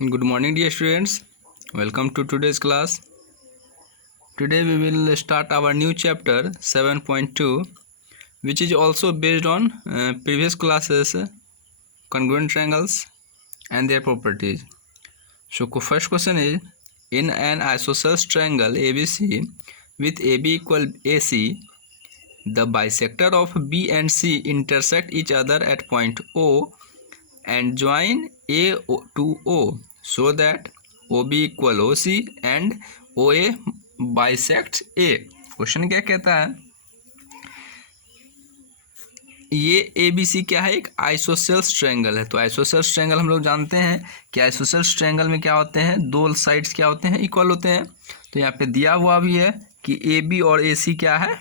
Good morning, dear students. Welcome to today's class. Today we will start our new chapter 7.2, which is also based on previous classes, congruent triangles and their properties. So first question is, in an isosceles triangle ABC with AB equal AC, the bisector of B and C intersect each other at point O and join A to O so that OB equal OC and OA bisect A. Question क्या कहता है, ये ABC क्या है, एक isosceles triangle है। तो isosceles triangle हम लोग जानते हैं कि आइसोसेल्स ट्रायंगल में क्या होते हैं, दो साइड्स क्या होते हैं, इक्वल होते हैं। तो यहाँ पे दिया हुआ भी है कि AB और AC क्या है,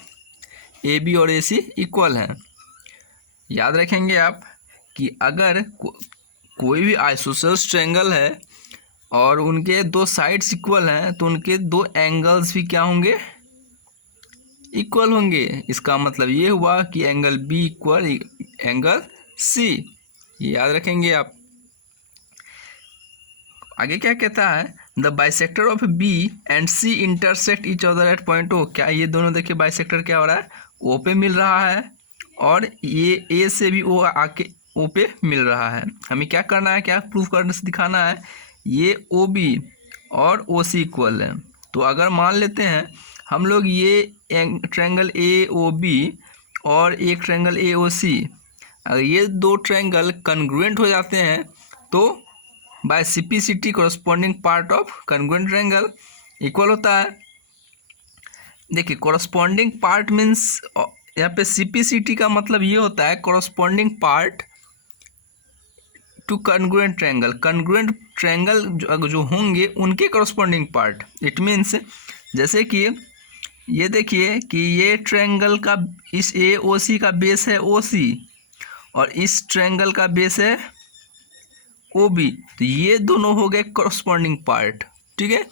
AB और AC इक्वल है। याद रखेंगे आप कि अगर कोई भी आइसोसेल्स ट्रायंगल है और उनके दो साइड्स इक्वल हैं तो उनके दो एंगल्स भी क्या होंगे, इक्वल होंगे। इसका मतलब ये हुआ कि angle B equal angle C, ये याद रखेंगे आप। आगे क्या कहता है, the bisector of B and C intersect each other at point O. क्या ये दोनों देखिए बाइसेक्टर क्या हो रहा है, ओ पे मिल रहा है और ये ए से भी ओ आके ओ पे मिल रहा है। हमें क्या करना है, क्या प्रूफ करने से दिखाना है, ये ओ बी और ओ सी इक्वल है। तो अगर मान लेते हैं हम लोग ये ट्रायंगल ए ओ बी और एक ट्रायंगल ए ओ सी, अगर ये दो ट्रायंगल कन्ग्रुएंट हो जाते हैं तो by CPCT corresponding part of congruent triangle equal होता है। देखिए कॉरस्पॉन्डिंग पार्ट मीन्स यहाँ पे सिपिसिटी का मतलब ये होता है corresponding part two congruent triangle. Congruent triangle जो होंगे उनके कॉरस्पॉन्डिंग पार्ट। इट मीन्स जैसे कि ये देखिए कि ये ट्रायंगल का इस ए ओ सी का बेस है ओ सी और इस ट्रायंगल का बेस है ओ बी, तो ये दोनों हो गए कॉरस्पॉन्डिंग पार्ट। ठीक है,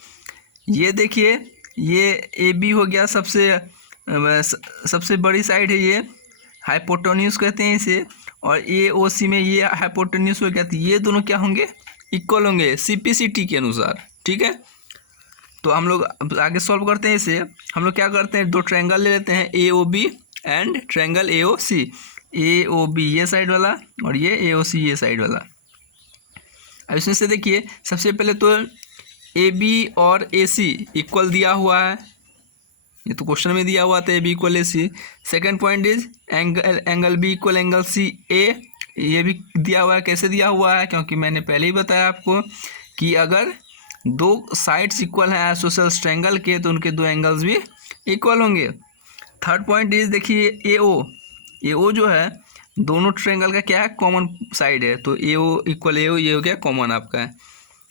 ये देखिए ये ए बी हो गया सबसे बड़ी साइड है, ये हाइपोटेन्यूज कहते हैं इसे, और ए ओ सी में ये हाइपोटेन्यूज हो गया। तो ये दोनों क्या होंगे, इक्वल होंगे सीपीसीटी के अनुसार। ठीक है, तो हम लोग आगे सॉल्व करते हैं इसे। हम लोग क्या करते हैं, दो ट्रायंगल ले लेते हैं A O B and triangle A O C. A O B ये साइड वाला और ये ए ओ सी ये साइड वाला। अब इसमें से देखिए सबसे पहले तो ए बी और ए सी इक्वल दिया हुआ है, ये तो क्वेश्चन में दिया हुआ था A B equal A C. Second point is angle B equal angle C A, ये भी दिया हुआ है। कैसे दिया हुआ है, क्योंकि मैंने पहले ही बताया आपको कि अगर दो साइड्स इक्वल हैं आइसोसेल्स ट्रायंगल के तो उनके दो एंगल्स भी इक्वल होंगे। थर्ड पॉइंट इज देखिए ए ओ जो है दोनों ट्रायंगल का क्या है, कॉमन साइड है। तो ए ओ इक्वल ए ओ, ये हो गया कॉमन आपका है।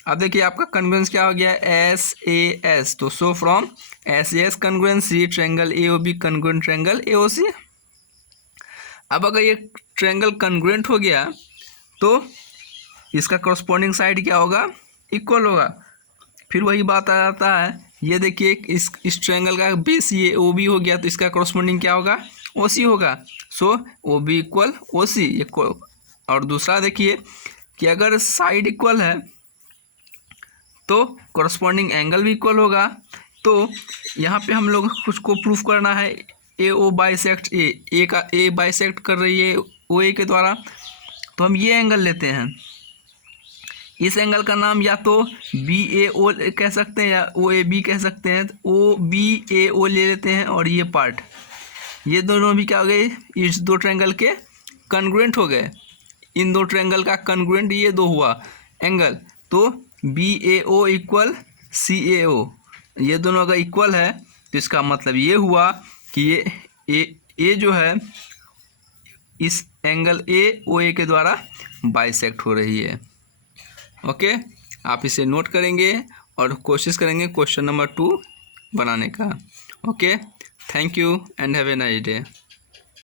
अब देखिए आपका कन्ग्रुएंस क्या हो गया, एस ए एस। तो so from S A S congruency triangle A O B congruent triangle A O C. अब अगर ये ट्रायंगल कन्ग्रुएंट हो गया तो इसका कॉरस्पॉन्डिंग साइड क्या होगा, इक्वल होगा। फिर वही बात आ जाता है, ये देखिए इस ट्रायंगल का बेस ये ओ बी हो गया तो इसका कॉरस्पॉन्डिंग क्या होगा, ओ सी होगा। सो ओ बी इक्वल ओ सी। और दूसरा देखिए कि अगर साइड इक्वल है तो कॉरस्पॉन्डिंग एंगल भी इक्वल होगा। तो यहाँ पे हम लोग कुछ को प्रूफ करना है, ए ओ बाइसेक्ट ए का ए बाइसेक्ट कर रही है ओ ए के द्वारा। तो हम ये एंगल लेते हैं, इस एंगल का नाम या तो बी ए ओ कह सकते हैं या ओ ए बी कह सकते हैं। ओ बी ए ओ ले लेते हैं और ये पार्ट, ये दोनों भी क्या हो गए, इस दो ट्रायंगल के कन्ग्रुएंट हो गए। इन दो ट्रायंगल का कन्ग्रुएंट ये दो हुआ एंगल। तो B A O equal C A ओ, ये दोनों अगर इक्वल है तो इसका मतलब ये हुआ कि ये ए जो है इस एंगल ए ओ ए के द्वारा बाइसेक्ट हो रही है। ओके, आप इसे नोट करेंगे और कोशिश करेंगे क्वेश्चन नंबर 2 बनाने का। Okay, thank you and have a nice day.